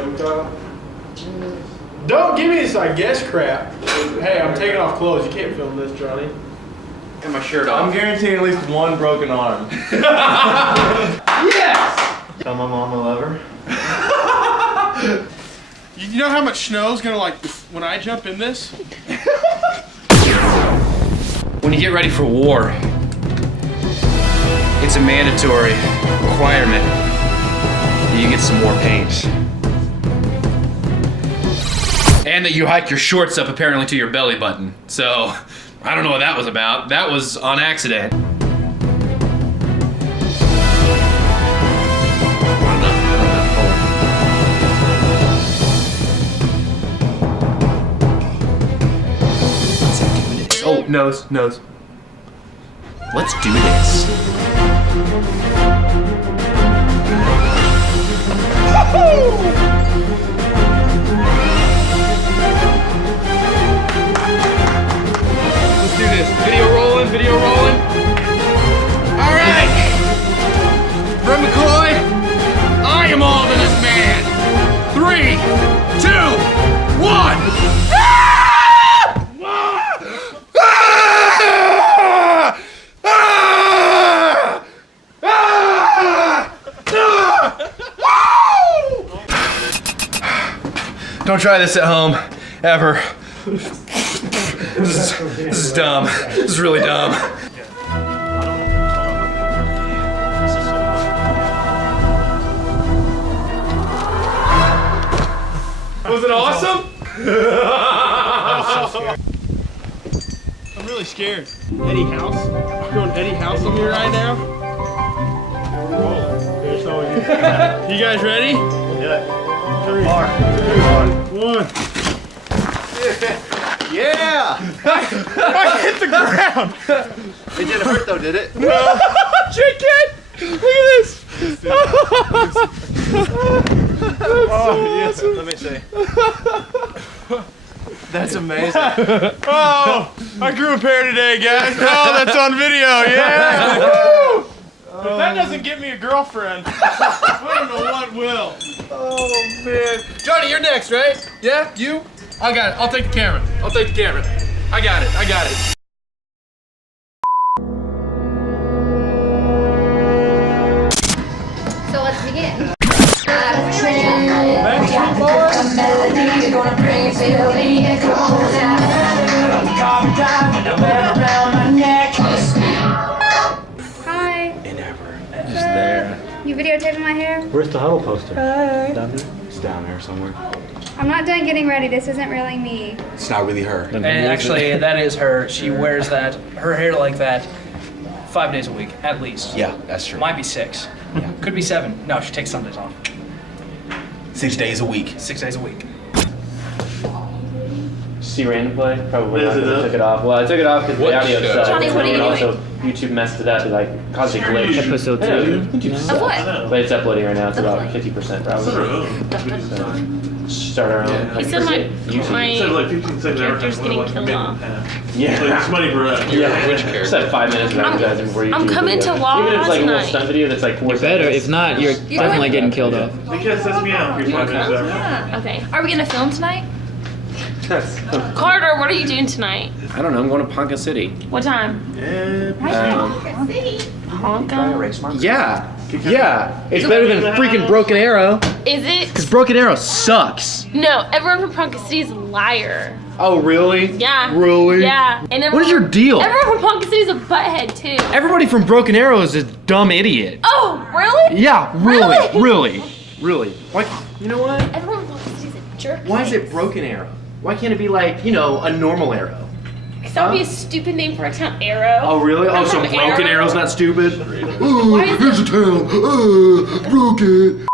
Kevin Kyle? Don't give me this I guess crap. Hey, I'm taking off clothes. You can't film this, Johnny. Get my shirt off. I'm guaranteeing at least one broken arm. Yes! Tell my mom I love her. You know how much snow is gonna like when I jump in this? When you get ready for war, it's a mandatory requirement that you get some more paint. And that you hike your shorts up apparently to your belly button. So, I don't know what that was about. That was on accident. Oh, nose. Let's do this. Let's do this. Video rolling. All right. Brett McCoy, I am all to this man. 3, 2, 1. Don't try this at home, ever. This is dumb. This is really dumb. Was it awesome? I'm really scared. Eddie House. We're going Eddie House on me right now. You guys ready? Yeah. 3, 2, 1. Yeah! I hit the ground! It didn't hurt though, did it? No! Chicken! Look at this! Yes. Let me see. That's amazing. Oh! I grew a pair today, guys. Oh, that's on video, yeah! If that doesn't get me a girlfriend, I don't know what will. Oh man. Johnny, you're next, right? Yeah? You? I got it. I'll take the camera. I got it. So let's begin. Hi. Just there. You videotaping my hair? Where's the huddle poster? Down there? It's down there somewhere. I'm not done getting ready. This isn't really me. It's not really her. And actually, that is her. She wears that, her hair like that 5 days a week, at least. Yeah, that's true. Might be 6. Yeah. Could be 7. No, she takes Sundays off. 6 days a week. 6 days a week. See random play? Probably not, 'cause I took it off. Well, I took it off because the audio sucks. Johnny, what are you and doing? also, YouTube messed it up. It like caused a glitch. Episode 2. Of what? But it's uploading right now. It's about 50% probably. Start our own. He said my Instead of like 15 seconds character's every time, getting like, killed off. Yeah. It's money for us. Yeah. Just like 5 minutes of advertising before you. I'm coming to Even if Wawa it's like a little tonight. stunt video that's like 4 You're better. seconds. If not, you're definitely getting killed off. Because that's me out for 5 minutes ever. Okay. Are we gonna film tonight? Carter, what are you doing tonight? I don't know. I'm going to Ponca City. What time? Honka? Yeah. Yeah. It's better than freaking Broken Arrow. Is it? Because Broken Arrow sucks. No, everyone from Ponca City is a liar. Oh, really? Yeah. Really? Yeah. And What is your deal? Everyone from Ponca City is a butthead too. Everybody from Broken Arrow is a dumb idiot. Oh, really? Yeah, really, Really? really. Why? You know what? Everyone from Ponca City is a jerk. Why is it Broken Arrow? Why can't it be like, you know, a normal arrow? Because that would be a stupid name for a town, Arrow. Oh, really? Oh, I'm so from Broken Arrow. Arrow's not stupid? Why is it? town. Broken.